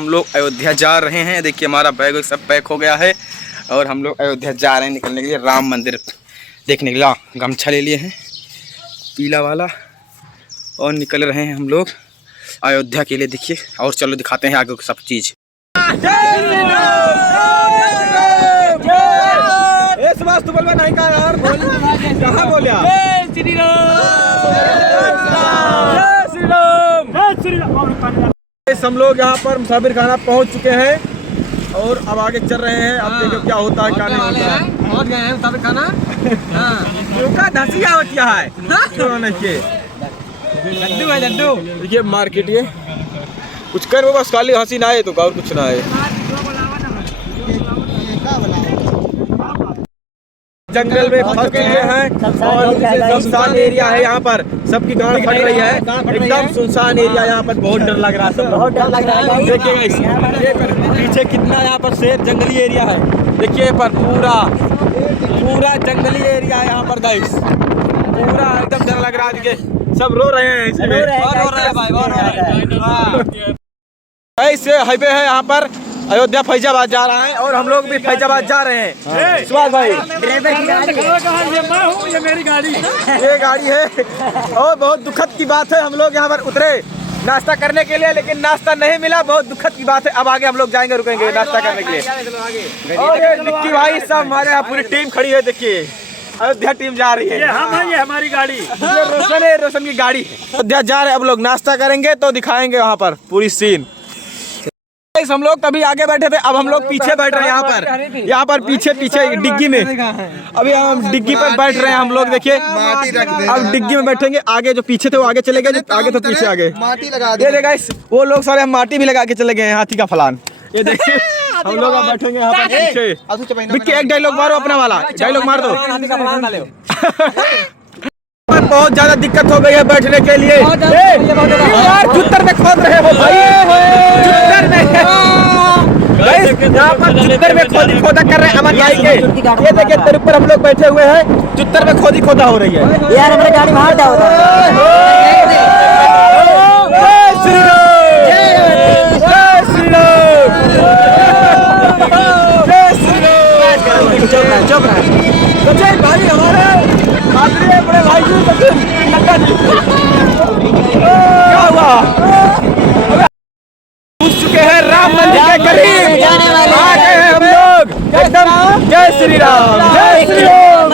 हम लोग अयोध्या जा रहे हैं। देखिए हमारा बैग सब पैक हो गया है और हम लोग अयोध्या जा रहे हैं निकलने के लिए, राम मंदिर देखने के लिए। गमछा ले लिए हैं पीला वाला और निकल रहे हैं हम लोग अयोध्या के लिए। देखिए और चलो दिखाते हैं आगे सब चीज़। हम लोग यहाँ पर मुसाफिर खाना पहुँच चुके हैं और अब आगे चल रहे हैं। अब देखो क्या होता है क्या नहीं होता है। पहुँच गए हैं मुसाफिर खाना। धसिया होती है लड्डू देखिए मार्केट ये कुछ कर वो बस खाली हंसी ना है तो और कुछ ना है। जंगल में फंस चुके हैं और सुनसान एरिया है। यहाँ पर सबकी गाड़ी फट रही है, एकदम सुनसान एरिया। यहाँ पर बहुत डर लग रहा है, सब बहुत डर लग रहा है। देखिए पीछे कितना यहाँ पर शेर जंगली एरिया है। देखिए पर पूरा जंगली एरिया है यहाँ पर गाइस, पूरा एकदम डर लग रहा है। देखिए सब रो रहे हैं, इससे हाईवे है यहाँ पर अयोध्या फैजाबाद जा रहा है और हम लोग भी फैजाबाद जा रहे हैं। सुभाष भाई ये मेरी गाड़ी ये गाड़ी है और बहुत दुखद की बात है। हम लोग यहाँ पर उतरे नाश्ता करने के लिए, लेकिन नाश्ता नहीं मिला, बहुत दुखद की बात है। अब आगे हम लोग जाएंगे, रुकेंगे नाश्ता करने के लिए। और ये निक्की भाई सब हमारे यहाँ पूरी टीम खड़ी है। देखिए अयोध्या टीम जा रही है। ये हमारी गाड़ी रोशन है, रोशन की गाड़ी अयोध्या जा रहे हैं। अब लोग नाश्ता करेंगे तो दिखाएंगे वहाँ पर पूरी सीन। हम लोग तभी आगे बैठे थे, अब हम लोग पीछे बैठ रहे हैं। यहाँ पर पीछे डिग्गी में अभी हम डिग्गी पर बैठ रहे हैं हम लोग। देखिए अब डिग्गी में बैठेंगे, आगे जो पीछे थे वो आगे चले गए, आगे तो पीछे आगे माटी लगा ये देखा वो लोग सारे हम माटी भी लगा के चले गए हैं। हाथी का फलान ये देखिए हम लोग अब बैठेंगे यहाँ पर पीछे। एक डायलॉग मारो अपना वाला, डायलॉग मार दो। बहुत ज्यादा दिक्कत हो गई है बैठने के लिए। यार चुत्तर में खोद रहे हो भाई, चुत्तर में यहाँ पर चुत्तर में खोदा कर रहे हैं अमन भाई के। ये देखिए तेरे ऊपर हम लोग बैठे हुए हैं, चुत्तर में खोदा हो रही है। यार हमारी गाड़ी बाहर जाओ। श्री राम जय श्री राम जय श्री राम। चुप रहे भाई हमारे बड़े भाई जी क्या हुआ। पहुंच चुके हैं राम मंदिर के करीब, आ गए हैं हम लोग एकदम। जय श्री राम जय श्री राम।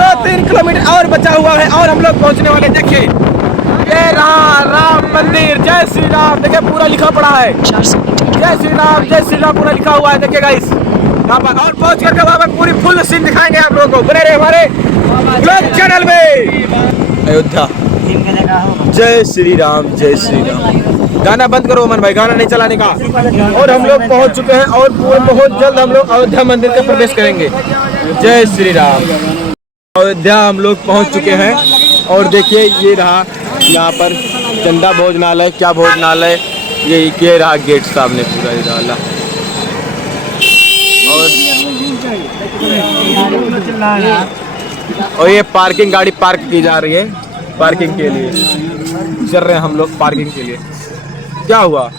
2-3 किलोमीटर और बचा हुआ है और हम लोग पहुंचने वाले। देखिए ये रहा राम मंदिर। जय श्री राम देखिए पूरा लिखा पड़ा है, जय श्री राम पूरा लिखा हुआ है। देखिए गाइस यहाँ पर और पहुंच करके वहाँ पर पूरी फुल सीन दिखाएंगे आप लोगों को। बने रहे हमारे ब्लॉग चैनल में। अयोध्या जय श्री राम जय श्री राम। गाना बंद करो अमन भाई, गाना नहीं चलाने का। और हम लोग पहुंच चुके हैं और बहुत जल्द हम लोग अयोध्या मंदिर का प्रवेश करेंगे। जय श्री राम। अयोध्या हम लोग पहुंच चुके हैं और देखिए ये रहा यहाँ पर चंदा भोजनालय। क्या भोजनालय, ये रहा गेट सामने पूरा ये डाला। और ये पार्किंग, गाड़ी पार्क की जा रही है पार्किंग के लिए। चल रहे हैं हम लोग पार्किंग के लिए। क्या हुआ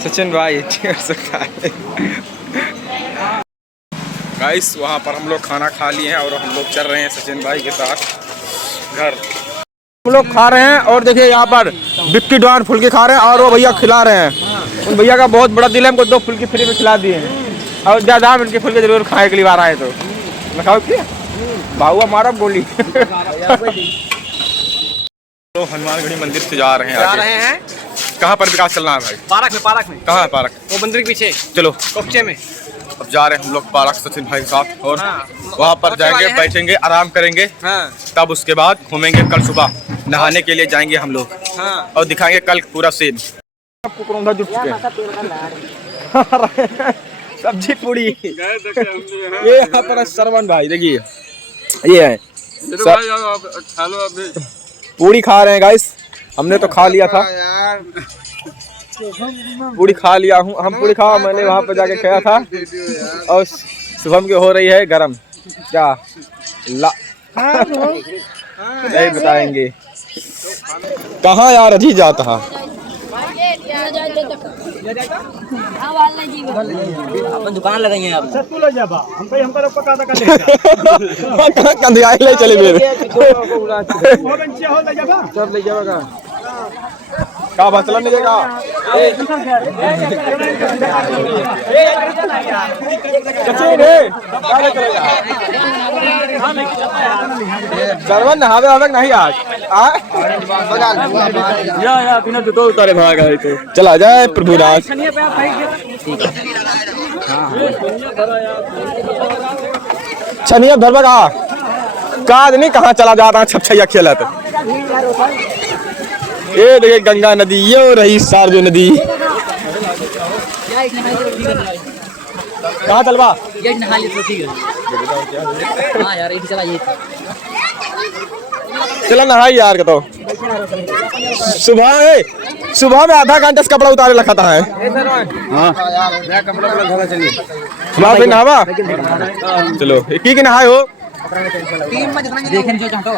सचिन भाई कर सकता है गाइस। वहाँ पर हम लोग खाना खा लिए हैं और हम लोग चल रहे हैं सचिन भाई के साथ घर। हम लोग खा रहे हैं और देखिए यहाँ पर बिक्की डॉन फुल्की खा रहे हैं और वो भैया खिला रहे हैं। उन भैया का बहुत बड़ा दिल है, हमको 2 फुल्की फ्री में खिला दिए हैं। और ज़्यादा उनके फुल्के जरूर खाए अगली बार आए तो। मैं खाओ क्या भाऊ हमारा बोली। तो हनुमानगढ़ी मंदिर से जा रहे हैं। कहाँ पर विकास चलना है भाई? पार्क में। कहाँ है पार्क? वो मंदिर के पीछे। चलो कच्चे में। अब जा रहे हैं हम लोग पार्क सचिन भाई के साथ और वहाँ पर जाएंगे, बैठेंगे, आराम करेंगे। तब उसके बाद घूमेंगे। कल सुबह नहाने के लिए जाएंगे हम लोग और दिखाएंगे कल पूरा सीन। जुट चुके हैं सब्जी पूड़ी। ये यहाँ पर सरवन भाई देखिए ये है पूड़ी खा रहे हैं गाइस। हमने तो खा लिया था, पूड़ी खा लिया हूँ। हम पूड़ी खाओ, मैंने वहाँ पे जाके खाया था। और शुभम की हो रही है गरम। क्या ला नहीं बताएंगे। कहाँ यार अजी जाता है अपन दुकान लगाई है आप कंधियाई ले चले मेरे का बचला नहीं देगा सरवन नहावे आवे नहीं आज या बिना तो उतारे भागा है तो चला जाए प्रभुराज छनिया धरबा का नहीं कहाँ चला जाता है छपछैया खेला तो ये देखिए गंगा नदी ये रही सारजू नदी कहाँ चलवा ये नहा ले तो ठीक है हां यार ये चला ये चला नहाई यार का तो सुबह में आधा घंटा से कपड़ा उतारे रखा था है हाँ सुबह से नहावा चलो एक ही नहाए हो देखने जो चाहता हूं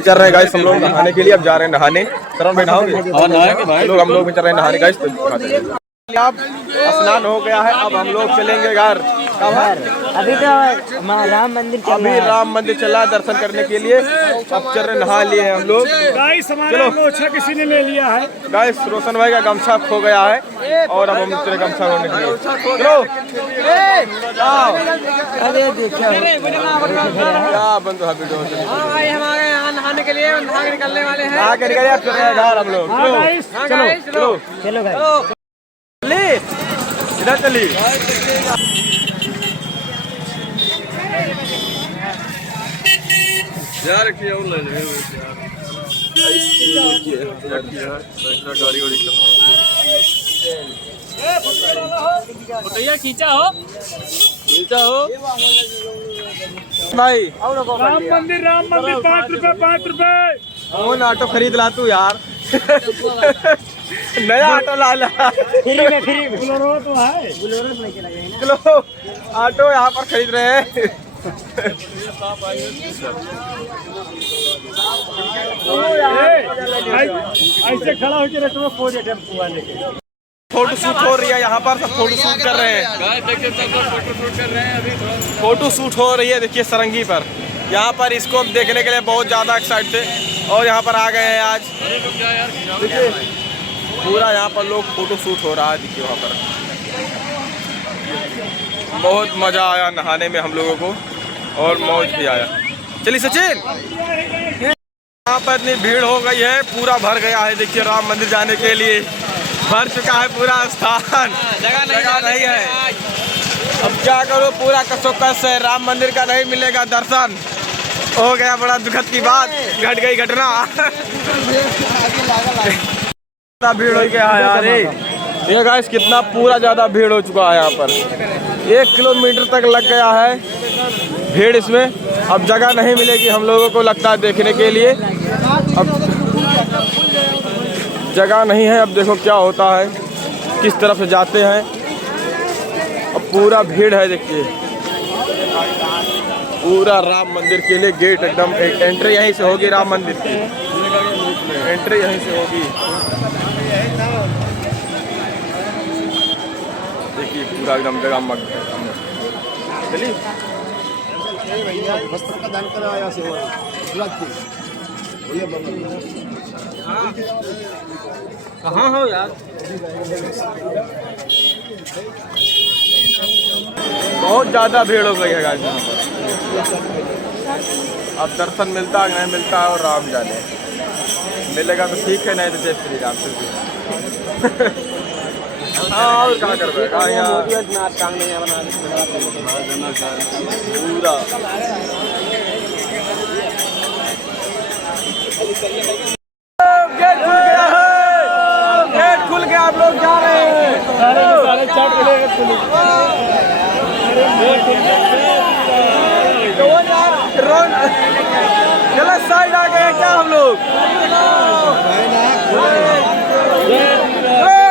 चल रहे गाइस हम लोग नहाने के लिए अब जा रहे हैं नहाने शरण भाई नहाओगे और नहाएंगे भाई लोग हम लोग भी चल रहे हैं नहाने गाइस तो अब स्नान हो गया है अब हम लोग चलेंगे घर अभी तो राम मंदिर अभी राम मंदिर चला दर्शन करने के लिए अब चल रहे नहा लिए हैं हम लोग चलो किसी ने ले लिया है गाइस रोशन भाई का गमछा खो गया है और अब हम तेरे गमछा होने के लिए चलो अरे देखिए क्या बंद है वीडियो भाई हमारे यहाँ नहाने के लिए नहा के निकलने वाले हैं नहा के निकले अब चल रहे हैं घर हम लोग चलो चलो चलो भाई चली इधर चली यार क्या ऑनलाइन है भैया खींचा हो भाई राम मंदिर 5 रुपए कौन ऑटो खरीद ला तू यार नया ऑटो ला ला फ्री में बोलेरो तो है बोलेरो में लेके लगे चलो ऑटो यहाँ पर खरीद रहे हैं ऐसे खड़ा होकर रखो फोटो टेम्पो वाले के फोटो शूट हो रही है यहाँ पर सब फोटो शूट कर रहे हैं फोटो शूट हो रही है देखिए सरंगी पर यहाँ पर इसको देखने के लिए बहुत ज़्यादा एक्साइट थे और यहाँ पर आ गए हैं आज देखिए पूरा यहाँ पर लोग फोटो शूट हो रहा है देखिए वहाँ पर बहुत मज़ा आया नहाने में हम लोगों को और मौज भी आया चलिए सचिन यहाँ पर इतनी भीड़ हो गई है पूरा भर गया है देखिए राम मंदिर जाने के लिए भर चुका है पूरा स्थान जगह नहीं है अब क्या करो पूरा कसोकस है राम मंदिर का नहीं मिलेगा दर्शन हो गया बड़ा दुखद की बात घट गई घटना भीड़ हो गया है यार ये गाइस कितना पूरा ज़्यादा भीड़ हो चुका है यहाँ पर 1 किलोमीटर तक लग गया है भीड़ इसमें अब जगह नहीं मिलेगी हम लोगों को लगता है देखने के लिए अब जगह नहीं है अब देखो क्या होता है किस तरफ से जाते हैं अब पूरा भीड़ है देखिए पूरा राम मंदिर के लिए गेट एकदम एंट्री यहीं से होगी राम मंदिर की एंट्री यहीं से होगी देखिए पूरा एकदम जगह मग चलिए कहाँ हो यार बहुत ज़्यादा भीड़ हो गई है गाइस यहाँ पर अब दर्शन मिलता है नहीं मिलता है और राम जाने मिलेगा तो ठीक है नहीं तो जय श्री राम से हाँ और कहाँ कर पाएगा यहाँ पूरा गेट खुल गया है गेट खुल गया आप लोग जा रहे हैं गलत साइड आ गए क्या हम लोग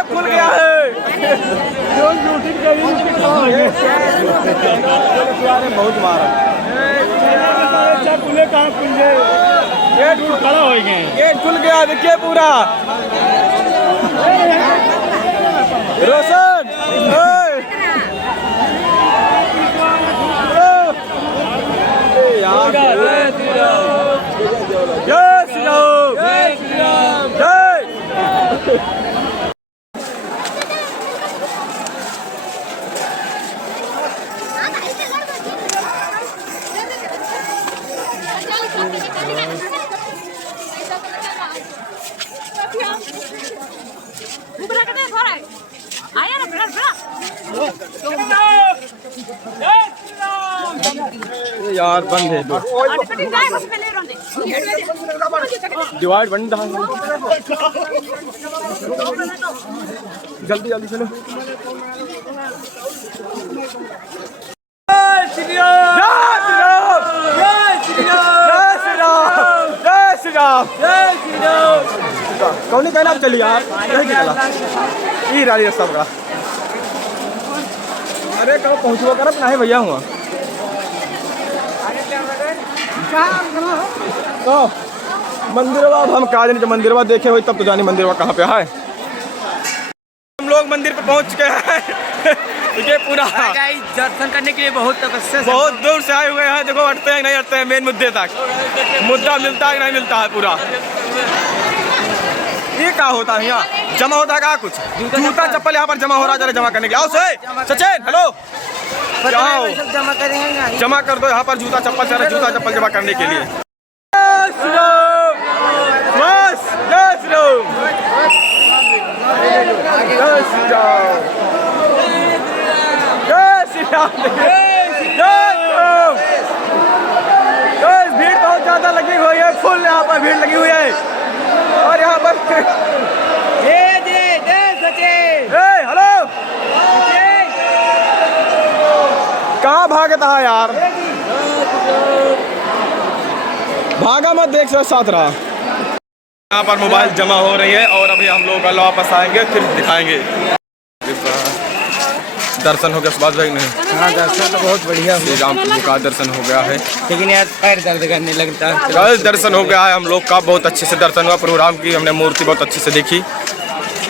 खुल गया है बहुत मारा पुले कहाँ पुले गेट खड़ा हो गए गेट खुल गया देखिए पूरा रोशन जय श्री राम जय श्री राम जय यार बंद है डिवाइड बंद जल्दी जल्दी चलो जय श्री राम जय श्री राम जय श्री राम जय श्री राम जय श्री राम कौन नहीं कहना चलिए यार यही राजी सबका अरे कब पहुँचवा कर ना है भैया हुआ तो मंदिरवा हम कहा जाने जब मंदिरवा देखे हुए तब तो जाने मंदिरवा कहाँ पे है हम लोग मंदिर पे पहुँच गए हैं ये पूरा दर्शन करने के लिए बहुत तपस्या बहुत दूर से आए हुए हैं देखो हटते हैं नहीं हटते हैं मेन मुद्दे तक मुद्दा मिलता है नहीं मिलता है पूरा ये क्या होता है यहाँ जमा होता है क्या कुछ जूता चप्पल यहाँ पर जमा हो रहा है जरा जमा करने के लिए आओ से सचिन हेलो जमा करेंगे जमा कर दो यहाँ पर जूता चप्पल सारा जूता चप्पल जमा करने के लिए बस जय श्री राम जय श्री राम भीड़ बहुत ज्यादा लगी हुई है फुल यहाँ पर भीड़ लगी हुई है और यहाँ पर हेलो कहाँ भागता है यार भागा मत देख साथ रहा यहाँ पर मोबाइल जमा हो रही है और अभी हम लोग कल वापस आएंगे फिर दिखाएंगे दर्शन हो गया सुभाष भाई नहीं हाँ दर्शन तो बहुत बढ़िया श्री राम प्रभु का दर्शन हो गया है लेकिन यार पैर दर्द करने लगता है दर्शन हो गया है हम लोग का बहुत अच्छे से दर्शन हुआ प्रभु राम की हमने मूर्ति बहुत अच्छे से देखी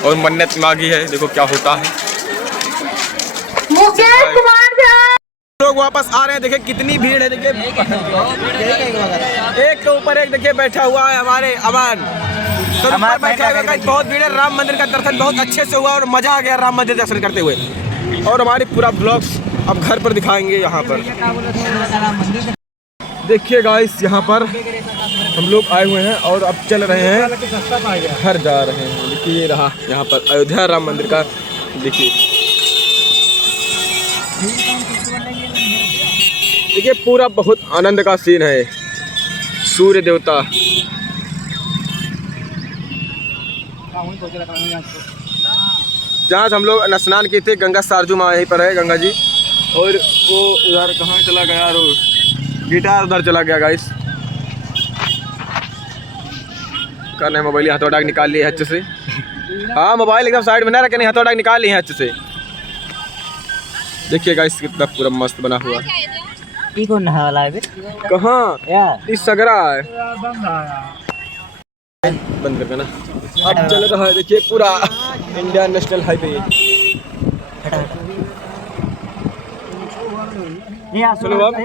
और मन्नत मांगी है देखो क्या होता है लोग वापस आ रहे हैं देखिए कितनी भीड़ है देखिए एक के ऊपर एक देखिए बैठा हुआ है हमारे अमन तो ऊपर बैठा हुआ है बहुत भीड़ है राम मंदिर का दर्शन बहुत अच्छे से हुआ और मजा आ गया राम मंदिर दर्शन करते हुए और हमारी पूरा ब्लॉग्स अब घर पर दिखाएंगे यहाँ पर देखिए गाइस यहाँ पर हम लोग आए हुए हैं और अब चल रहे हैं घर जा रहे हैं देखिए ये रहा यहाँ पर अयोध्या राम मंदिर का देखिए पूरा बहुत आनंद का सीन है सूर्य देवता जहाँ हम लोग स्नान किए थे गंगा सारजू माँ यहीं पर है गंगा जी और वो उधर कहाँ चला गया और गिटार उधर चला गया गाइस करने मोबाइल हथौड़ा निकाल लिए अच्छे से हाँ मोबाइल एकदम साइड में ना रखे नहीं हथौड़ा निकाल लिए अच्छे से देखिए गाइस कितना पूरा मस्त बना हुआ ये कौन नहा वाला है कहाँ इस सगरा है बंद करके ना अब चल रहा है देखिए पूरा इंडिया नेशनल हाईवे चलो अब